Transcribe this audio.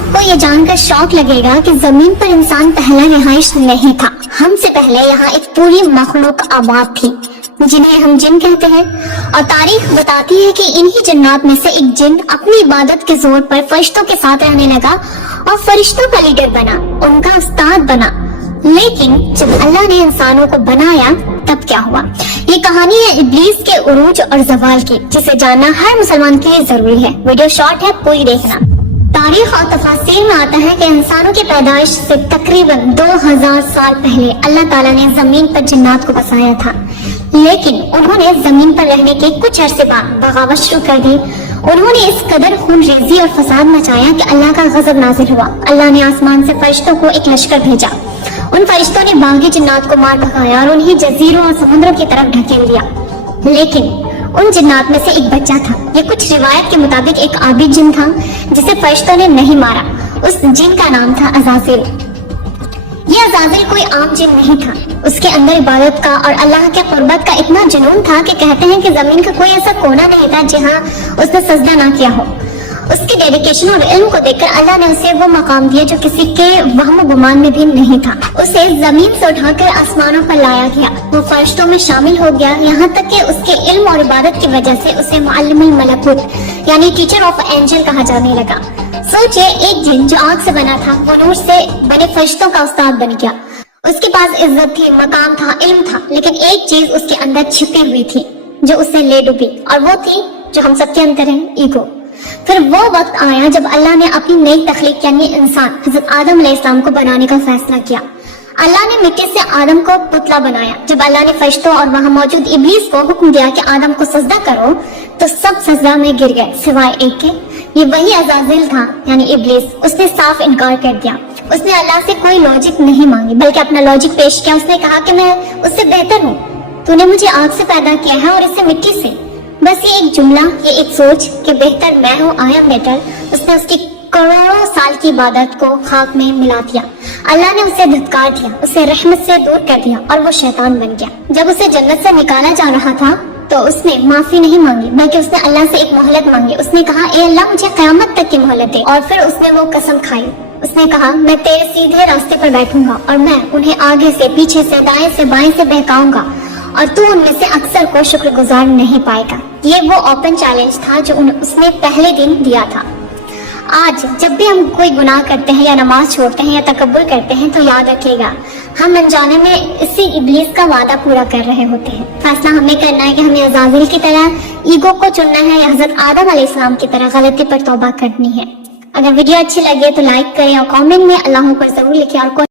آپ کو یہ جان کر شوق لگے گا کہ زمین پر انسان پہلا رہائش نہیں تھا. ہم سے پہلے یہاں ایک پوری مخلوق آباد تھی جنہیں ہم جن کہتے ہیں, اور تاریخ بتاتی ہے کہ انہی جنات میں سے ایک جن اپنی عبادت کے زور پر فرشتوں کے ساتھ رہنے لگا اور فرشتوں کا لیڈر بنا, ان کا استاد بنا. لیکن جب اللہ نے انسانوں کو بنایا تب کیا ہوا؟ یہ کہانی ہے ابلیس کے عروج اور زوال کی, جسے جاننا ہر مسلمان کے لیے ضروری ہے. ویڈیو شارٹ ہے, پوری دیکھنا. تاریخ اور تفاسیر میں آتا ہے کہ انسانوں کی پیدائش سے تقریباً 2000 سال پہلے اللہ تعالیٰ نے زمین پر جنات کو بسایا تھا, لیکن انہوں نے زمین پر رہنے کے کچھ عرصے بعد بغاوت شروع کر دی. انہوں نے اس قدر خون ریزی اور فساد مچایا کہ اللہ کا غضب نازل ہوا. اللہ نے آسمان سے فرشتوں کو ایک لشکر بھیجا. ان فرشتوں نے باغی جنات کو مار بھگایا اور انہیں جزیروں اور سمندروں کی طرف ڈھکیل دیا. لیکن ان جنات میں سے ایک بچہ تھا. یہ کچھ روایت کے مطابق ایک عابد جن تھا جسے فرشتوں نے نہیں مارا. اس جن کا نام تھا عزازیل. یہ عزازیل کوئی عام جن نہیں تھا. اس کے اندر عبادت کا اور اللہ کے قربت کا اتنا جنون تھا کہ کہتے ہیں کہ زمین کا کوئی ایسا کونا نہیں تھا جہاں اس نے سجدہ نہ کیا ہو. اس کی ڈیڈیکیشن اور علم کو دیکھ کر اللہ نے اسے وہ مقام دیا جو کسی کے وہم و گمان میں بھی نہیں تھا. اسے زمین سے اٹھا کر آسمانوں پر لایا گیا. وہ فرشتوں میں شامل ہو گیا, یہاں تک کہ اس کے علم اور عبادت کی وجہ سے اسے معلم الملکوت یعنی ٹیچر آف اینجل کہا جانے لگا. سوچے, ایک جن جو آگ سے بنا تھا وہ نور سے بنے فرشتوں کا استاد بن گیا. اس کے پاس عزت تھی, مقام تھا, علم تھا, لیکن ایک چیز اس کے اندر چھپی ہوئی تھی جو اسے لے ڈوبی, اور وہ تھی جو ہم سب کے اندر ہے, ایگو. پھر وہ وقت آیا جب اللہ نے اپنی نئی تخلیق یعنی انسان حضرت آدم علیہ السلام کو بنانے کا فیصلہ کیا. اللہ نے مٹی سے آدم کو پتلا بنایا. جب اللہ نے فرشتوں اور وہاں موجود ابلیس کو حکم دیا کہ آدم کو سجدہ کرو تو سب سجدہ میں گر گئے سوائے ایک کے. یہ وہی عزازیل تھا یعنی ابلیس. اس نے صاف انکار کر دیا. اس نے اللہ سے کوئی لاجک نہیں مانگی بلکہ اپنا لاجک پیش کیا. اس نے کہا کہ میں اس سے بہتر ہوں, تو نے مجھے آگ سے پیدا کیا ہے اور اس سے مٹی سے. بس یہ ایک جملہ, یہ ایک سوچ کہ بہتر میں ہوں, آئی ایم بیٹر, اس نے اس کی کروڑوں سال کی عبادت کو خاک میں ملا دیا. اللہ نے اسے دھتکار دیا, اسے رحمت سے دور کر دیا اور وہ شیطان بن گیا. جب اسے جنت سے نکالا جا رہا تھا تو اس نے معافی نہیں مانگی بلکہ اس نے اللہ سے ایک مہلت مانگی. اس نے کہا, اے اللہ مجھے قیامت تک کی مہلت دے. اور پھر اس نے وہ قسم کھائی. اس نے کہا, میں تیرے سیدھے راستے پر بیٹھوں گا اور میں انہیں آگے سے, پیچھے سے, دائیں سے, بائیں سے بہکاؤں گا اور تو ان میں سے اکثر کو شکر گزار نہیں پائے گا. یہ وہ اوپن چیلنج تھا جو اس نے پہلے دن دیا تھا. آج جب بھی ہم کوئی گناہ کرتے ہیں یا نماز چھوڑتے ہیں یا تکبر کرتے ہیں تو یاد رکھیے گا ہم انجانے میں اسی ابلیس کا وعدہ پورا کر رہے ہوتے ہیں. فیصلہ ہمیں کرنا ہے کہ ہمیں عزازیل کی طرح ایگو کو چننا ہے یا حضرت آدم علیہ السلام کی طرح غلطی پر توبہ کرنی ہے. اگر ویڈیو اچھی لگے تو لائک کریں اور کامنٹ میں اللہ پر ضرور لکھیں اور